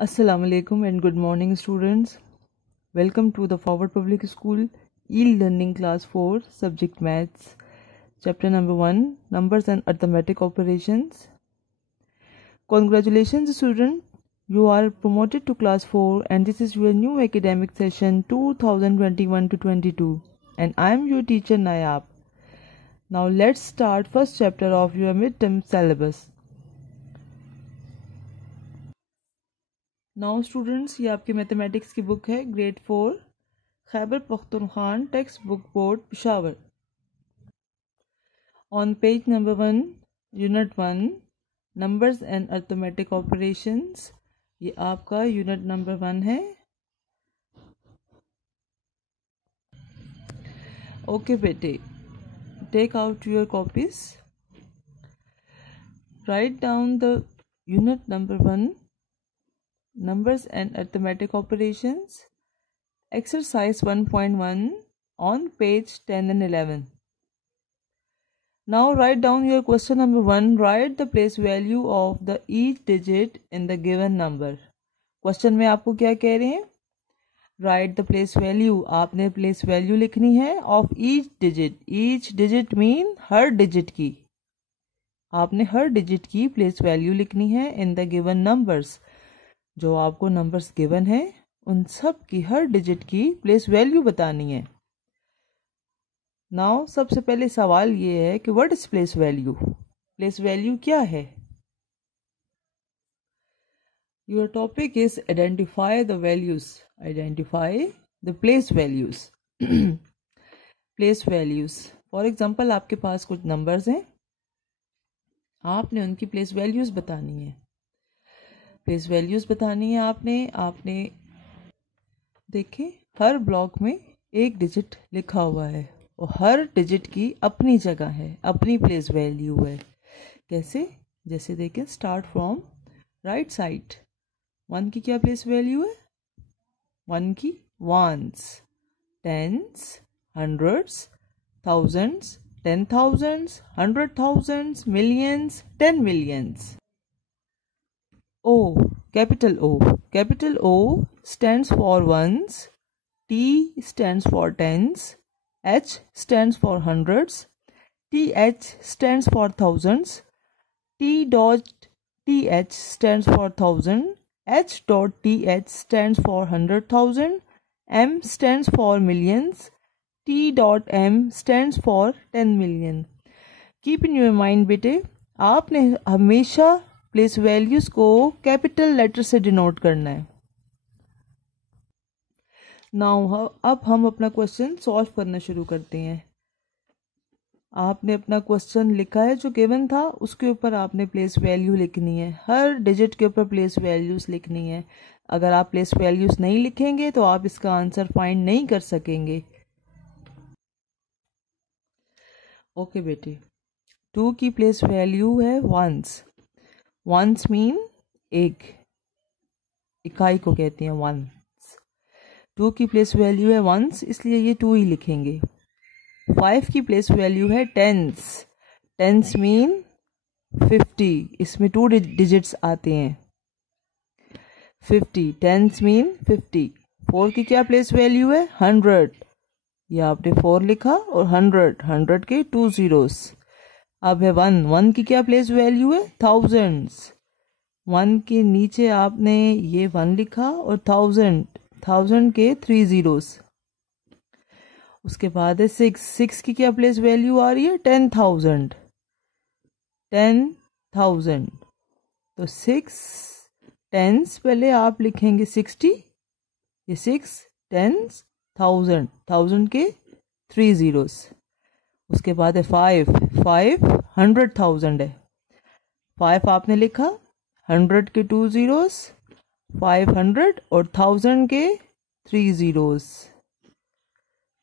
Assalamu alaikum and good morning students. Welcome to the Forward Public School e-learning class 4 subject maths chapter number 1 numbers and arithmetic operations. Congratulations student, you are promoted to class 4 and this is your new academic session 2021 to 22 and I am your teacher Nayab. Now let's start first chapter of your midterm syllabus. Now students, ये आपके mathematics की book है grade 4 Khyber Pakhtunkhwa text book board Peshawar. On page number 1 unit 1 numbers and arithmetic operations, ये आपका unit number 1 है। Okay बेटे, take out your copies, write down the unit number 1 numbers and arithmetic operations, exercise 1.1 on page 10 and 11. Now write down your question number 1. Write the place value of the each digit in the given number. Question में आपको क्या कह रहे हैं? Write the place value. आपने place value लिखनी है of each digit. Each digit mean her digit की, आपने हर digit की place value लिखनी है in the given numbers. जो आपको नंबर्स गिवन है उन सब की हर डिजिट की प्लेस वैल्यू बतानी है। नाउ सबसे पहले सवाल ये है कि what is place value? Place value क्या है? Your topic is identify the values, identify the place values. Place values, for example आपके पास कुछ नंबर्स हैं, आपने उनकी प्लेस वैल्यूज बतानी है। प्लेस वैल्यूज बतानी है आपने देखे हर ब्लॉक में एक डिजिट लिखा हुआ है और हर डिजिट की अपनी जगह है, अपनी प्लेस वैल्यू है। कैसे? जैसे देखें, स्टार्ट फ्रॉम राइट साइड। 1 की क्या प्लेस वैल्यू है? 1 की ones, tens, hundreds, thousands, 10,000s, 100,000s, millions, 10 millions. O, capital O. Capital O stands for ones, T stands for tens, H stands for hundreds, TH stands for thousands, T dot TH stands for thousand, H dot TH stands for 100,000, M stands for millions, T dot M stands for 10 million. Keep in your mind बेटे, आपने हमेशा place values को capital letter से denote करना है। Now अब हम अपना क्वेश्चन सॉल्व करना शुरू करते हैं। आपने अपना क्वेश्चन लिखा है जो गिवन था, उसके ऊपर आपने प्लेस वैल्यू लिखनी है, हर डिजिट के ऊपर प्लेस वैल्यूज लिखनी है। अगर आप प्लेस वैल्यूज नहीं लिखेंगे तो आप इसका आंसर फाइंड नहीं कर सकेंगे। ओके बेटे, 2 की प्लेस वैल्यू है वंस। वंस मीन एक, इकाई को कहते हैं वंस। 2 की प्लेस वैल्यू है वंस, इसलिए ये 2 ही लिखेंगे। 5 की प्लेस वैल्यू है टेंस। टेंस मीन 50, इसमें 2 डिजिट्स आते हैं। 50, टेंस मीन 50। 4 की क्या प्लेस वैल्यू है? 100, ये आपने 4 लिखा और 100 के 2 zeros। अब है 1 की क्या प्लेस वैल्यू है? थाउजेंड्स। 1 के नीचे आपने ये 1 लिखा और 1000 के 3 zeros। उसके बाद है 6 की क्या प्लेस वैल्यू आ रही है? 10,000। तो 6 टेंस पहले आप लिखेंगे 60, ये 6 टेंस 1000 के 3 zeros। उसके बाद है 5 100,000 है। 5 आपने लिखा, 100 के 2 zeros, 500 और 1000 के 3 zeros।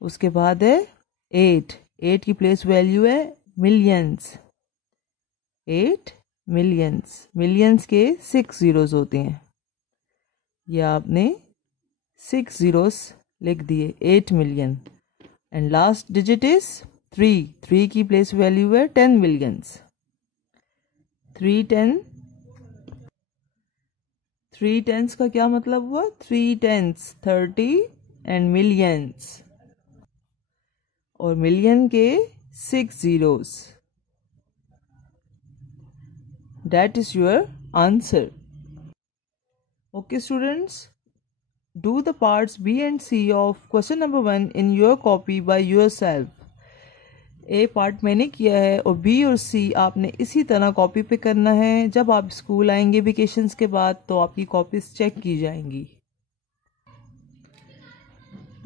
उसके बाद है 8 की प्लेस वैल्यू है मिलियंस। 8 मिलियंस के 6 zeros होते हैं, ये आपने 6 zeros लिख दिए, 8 million. And last digit is 3 की प्लेस वैल्यू है 10 मिलियंस। 3 3/10 का क्या मतलब हुआ? 3/10 30 एंड मिलियंस, और मिलियन के 6 zeros. That is your answer. Okay students, do the parts B and C of question number 1 in your copy by yourself. A part मैंने किया है और B और C आपने इसी तरह कॉपी पे करना है. जब आप स्कूल आएंगे वेकेशंस के बाद तो आपकी कॉपीज चेक की जाएंगी.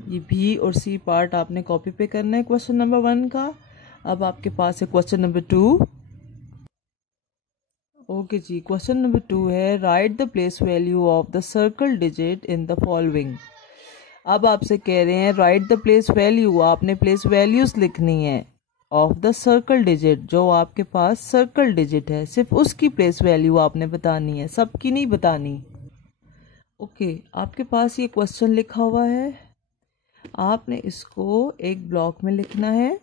ये B और C पार्ट आपने कॉपी पे करना है क्वेश्चन नंबर 1 का. अब आपके पास है क्वेश्चन नंबर 2. ओके जी, क्वेश्चन नंबर 2 है right the place value of the circle digit in the following. अब आपसे कह रहे हैं राइट द प्लेस वैल्यू, आपने प्लेस वैल्यूज लिखनी है ऑफ द सर्कल डिजिट. जो आपके पास सर्कल डिजिट है सिर्फ उसकी प्लेस वैल्यू आपने बतानी है, सबकी नहीं बतानी. ओके, आपके पास ये क्वेश्चन लिखा हुआ है, आपने इसको एक ब्लॉक में लिखना है.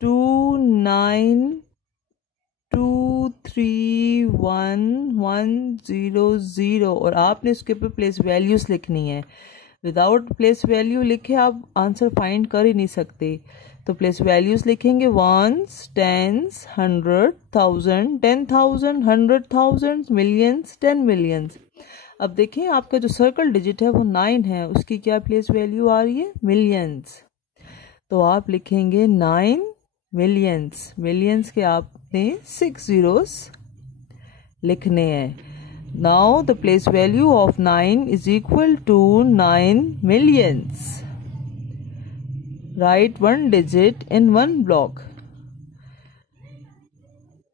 292311100 और आपने इसके ऊपर प्लेस वैल्यूज लिखनी है. विदाउट प्लेस वैल्यू लिखे आप आंसर फाइंड कर ही नहीं सकते. तो प्लेस वैल्यूज लिखेंगे 1s, 10s, 100, 1000, 10,000, 100,000, मिलियंस, 10 मिलियंस. अब देखें आपका जो सर्कल डिजिट है वो 9 है, उसकी क्या प्लेस वैल्यू आ रही है? मिलियंस. तो आप लिखेंगे 9 मिलियंस. मिलियंस के आपने 6 zeros लिखने हैं. Now the place value of 9 is equal to 9 millions. Right one digit in one block.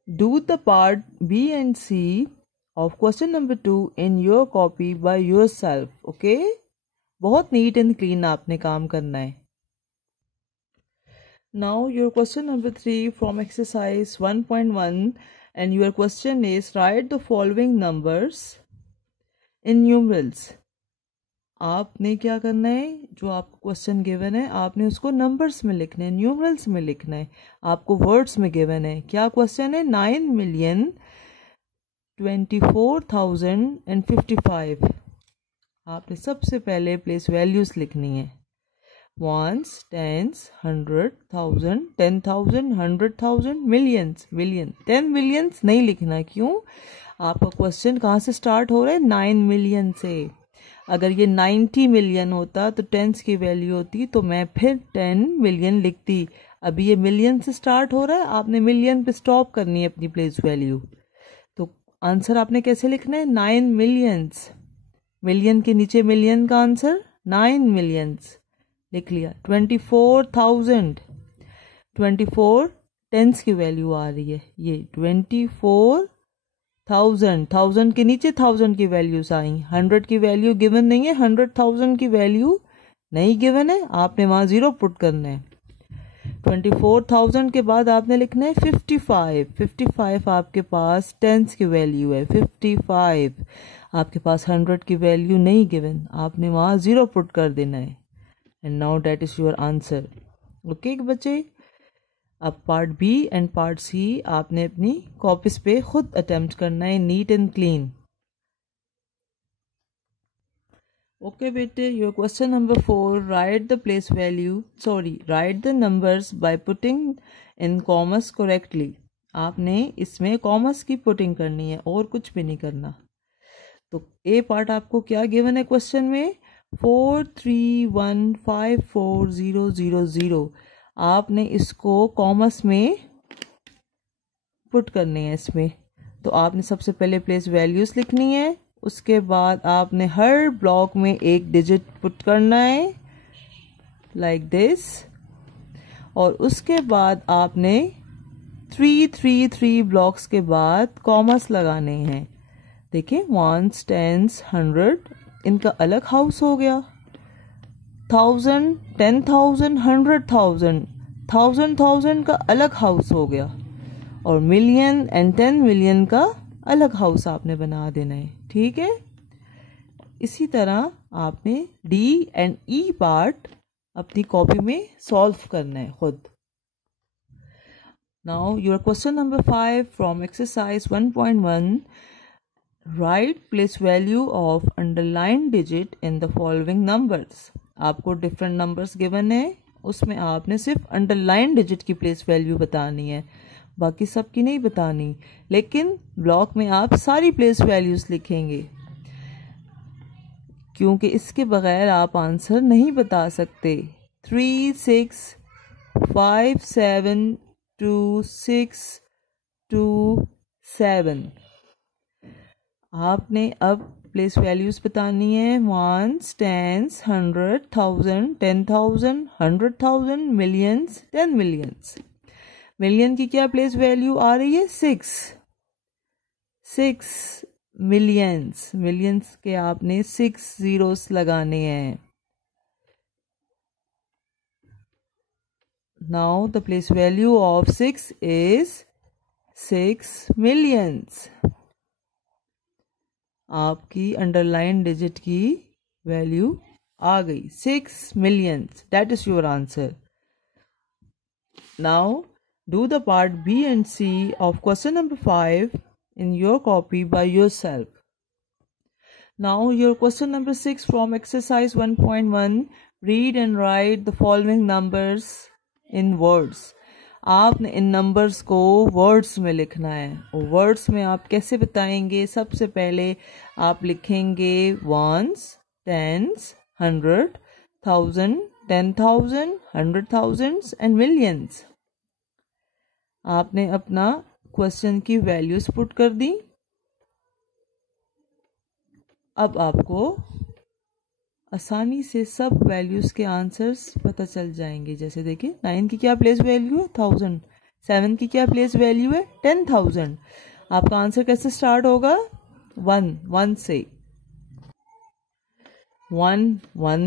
Do the part B and C of question number 2 in your copy by yourself. Okay? बहुत neat and clean आपने काम करना है. Now your question number 3 from exercise 1.1 and your question is write the following numbers in numerals. आपने क्या करना है, जो आपको क्वेश्चन गिवन है आपने उसको नंबर्स में लिखना है, न्यूमरल्स में लिखना है. आपको वर्ड्स में गिवन है. क्या क्वेश्चन है? 9,24,055. आपने सबसे पहले प्लेस वैल्यूज लिखनी है. 1s, 10s, 100,000, 10,000, 100,000, millions. Million 10 millions नहीं लिखना. क्यों? आपका क्वेश्चन कहाँ से स्टार्ट हो रहा है? 9 मिलियन से. अगर ये 90 मिलियन होता तो टेंस की वैल्यू होती तो मैं फिर 10 मिलियन लिखती. अभी ये मिलियन से स्टार्ट हो रहा है, आपने मिलियन पे स्टॉप करनी है अपनी प्लेस वैल्यू. तो आंसर आपने कैसे लिखना है? 9 मिलियंस. मिलियन के नीचे मिलियन का आंसर 9 मिलियंस लिख लिया. 24,000. 24 टेंस की वैल्यू आ रही है. ये 24,000. 1000 के नीचे 1000 की वैल्यूज आई. 100 की वैल्यू गिवन नहीं है, 100,000 की वैल्यू नहीं गिवन है, आपने वहां 0 पुट करना है. 24,000 के बाद आपने लिखना है 55. 55 आपके पास टेंस की वैल्यू है. 55 आपके पास 100 की वैल्यू नहीं गिवन, आपने वहां 0 पुट कर देना है. And now that is your answer. Okay बच्चे, अब part B and part C आपने अपनी कॉपीज पे खुद अटेम्प्ट करना है, नीट एंड क्लीन. ओके बेटे, your question number 4 right the place value right the numbers by putting in commerce correctly. आपने इसमें कॉमर्स की पुटिंग करनी है और कुछ भी नहीं करना. तो ए पार्ट आपको क्या गिवन है क्वेश्चन में? 43154,000. आपने इसको कॉमर्स में पुट करने हैं इसमें. तो आपने सबसे पहले प्लेस वैल्यूज लिखनी है, उसके बाद आपने हर ब्लॉक में एक डिजिट पुट करना है लाइक दिस, और उसके बाद आपने 333 ब्लॉक्स के बाद कॉमर्स लगाने हैं. देखिए 1s, 10s, 100 इनका अलग हाउस हो गया. 1000, 10,000, 100,000, 1000 का अलग हाउस हो गया. और मिलियन एंड 10 मिलियन का अलग हाउस आपने बना देना है. ठीक है, इसी तरह आपने D एंड E पार्ट अपनी कॉपी में सॉल्व करना है खुद. Now your question number 5 from exercise 1.1 right place value of underline digit in the following numbers. आपको डिफरेंट नंबर्स गिवन है, उसमें आपने सिर्फ अंडरलाइन डिजिट की प्लेस वैल्यू बतानी है, बाकी सबकी नहीं बतानी। लेकिन ब्लॉक में आप सारी प्लेस वैल्यूज लिखेंगे, क्योंकि इसके बगैर आप आंसर नहीं बता सकते। 3 6 5 7 2 6 2 7। आपने अब प्लेस वैल्यूज बतानी है, ones, tens, 100, 1000, 10,000, 100,000, millions, 10 millions. Million की क्या प्लेस वैल्यू आ रही है? 6 मिलियंस। मिलियंस के आपने 6 जीरोस लगाने हैं। Now the place value of 6 is 6 millions. आपकी अंडरलाइन डिजिट की वैल्यू आ गई 6 millions. That is your answer. Now do the part B and C of question number 5 in your copy by yourself. Now your question number 6 from exercise 1.1, read and write the following numbers in words. आपने इन numbers को words में लिखना है। और words में आप कैसे बताएंगे? सबसे पहले आप लिखेंगे वंस, टेंस, 100, 1000, 10,000, 100,000 एंड मिलियंस। आपने अपना क्वेश्चन की वैल्यूज पुट कर दी। अब आपको आसानी से सब वैल्यूज के आंसर्स पता चल जाएंगे। जैसे देखिए 9 की क्या प्लेस वैल्यू है? 1000। 7 की क्या प्लेस वैल्यू है? 10,000। आपका आंसर कैसे स्टार्ट होगा? 1 से। 1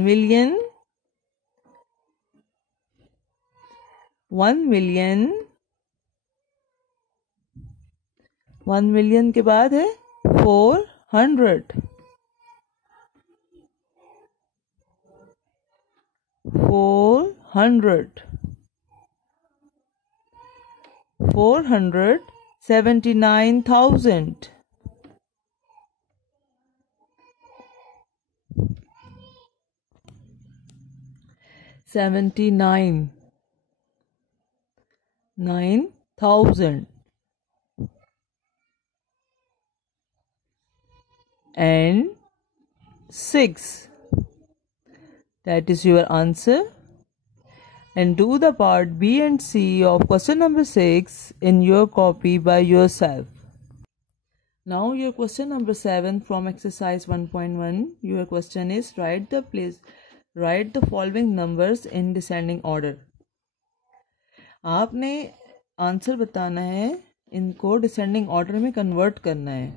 मिलियन, 1 मिलियन, 1 मिलियन के बाद है 400, 400, 479,000, 9,000 and 6. That is your answer. And do the part B and C of question number 6 in your copy by yourself. Now your question number 7 from exercise 1.1. Your question is write the following numbers in descending order. आपने answer बताना है, इनको descending order में convert करना है।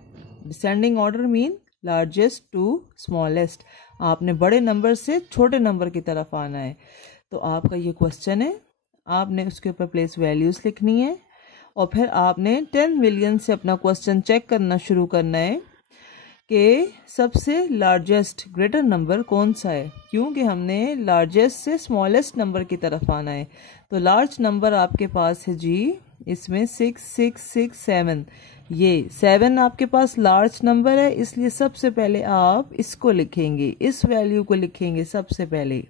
Descending order mean largest to smallest. आपने बड़े number से छोटे नंबर की तरफ आना है। तो आपका ये क्वेश्चन है, आपने उसके ऊपर प्लेस वैल्यूज लिखनी है और फिर आपने 10 मिलियन से अपना क्वेश्चन चेक करना शुरू करना है कि सबसे लार्जेस्ट ग्रेटर नंबर कौन सा है, क्योंकि हमने लार्जेस्ट से स्मॉलेस्ट नंबर की तरफ आना है। तो लार्ज नंबर आपके पास है जी, इसमें 6 6 6 7। ये 7 आपके पास लार्ज नंबर है, इसलिए सबसे पहले आप इसको लिखेंगे, इस वैल्यू को लिखेंगे सबसे पहले।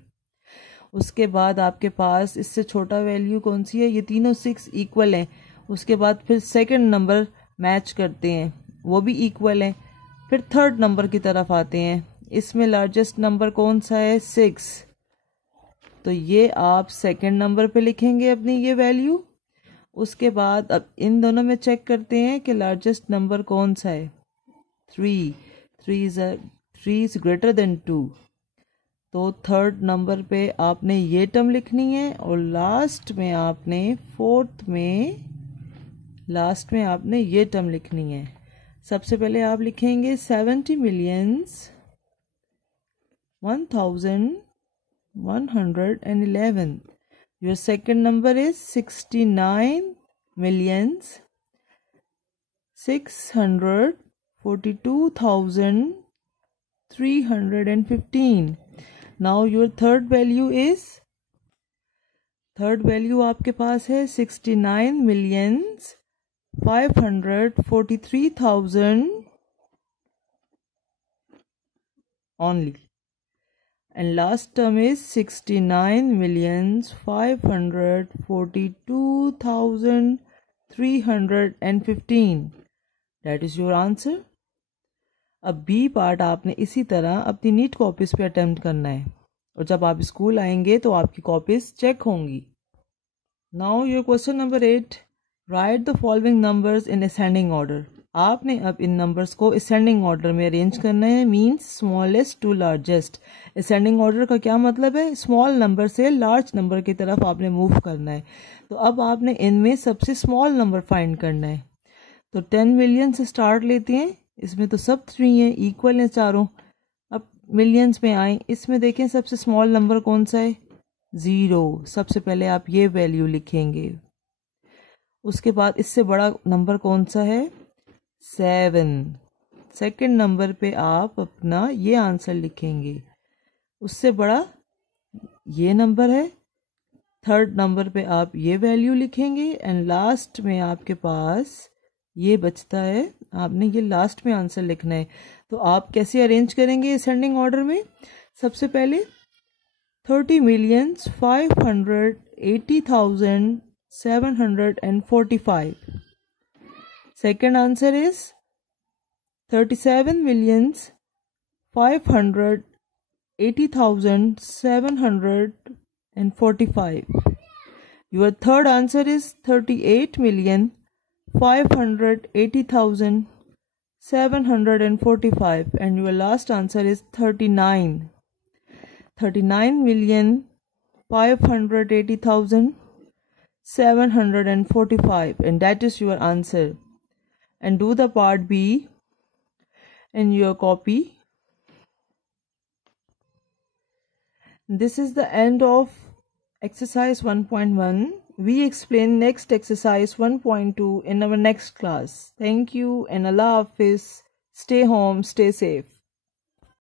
उसके बाद आपके पास इससे छोटा वैल्यू कौन सी है? ये तीनों 6 इक्वल हैं। उसके बाद फिर सेकंड नंबर मैच करते हैं, वो भी इक्वल हैं। फिर थर्ड नंबर की तरफ आते हैं, इसमें लार्जेस्ट नंबर कौन सा है? 6। तो ये आप सेकंड नंबर पे लिखेंगे अपनी ये वैल्यू। उसके बाद अब इन दोनों में चेक करते हैं कि लार्जेस्ट नंबर कौन सा है। 3 इज ग्रेटर देन 2। तो थर्ड नंबर पे आपने ये टर्म लिखनी है और लास्ट में आपने ये टर्म लिखनी है। सबसे पहले आप लिखेंगे 70 millions 1111। Your second number is 69 millions 642,315. Now your third value आपके पास है 69 millions 543,000 only. And last term is 69,542,315. That is your answer. अब बी पार्ट आपने इसी तरह अपनी नीट कॉपीज पे अटेम्प्ट करना है और जब आप स्कूल आएंगे तो आपकी कॉपीज चेक होंगी. Now your question number 8. Write the following numbers in ascending order. आपने अब इन नंबर्स को असेंडिंग ऑर्डर में अरेंज करना है. Means smallest to largest. Ascending order का क्या मतलब है? स्मॉल नंबर से लार्ज नंबर की तरफ आपने मूव करना है. तो अब आपने इनमें सबसे स्मॉल नंबर फाइंड करना है. तो 10 मिलियन से स्टार्ट लेते हैं. इसमें तो सब 3 हैं, इक्वल हैं चारों. अब मिलियंस में आए, इसमें देखें सबसे स्मॉल नंबर कौन सा है? 0. सबसे पहले आप ये वैल्यू लिखेंगे. उसके बाद इससे बड़ा नंबर कौन सा है? 7. सेकंड नंबर पे आप अपना ये आंसर लिखेंगे. उससे बड़ा ये नंबर है. थर्ड नंबर पे आप ये वैल्यू लिखेंगे. एंड लास्ट में आपके पास ये बचता है. आपने ये लास्ट में आंसर लिखना है. तो आप कैसे अरेंज करेंगे असेंडिंग ऑर्डर में? सबसे पहले 30,580,745. Second answer is 37,580,745. Your third answer is 38,580,745 and your last answer is 39,580,745 and that is your answer. And do the part B in your copy. This is the end of exercise 1.1. We explain next exercise 1.2 in our next class. Thank you and Allah Hafiz. Stay home, stay safe.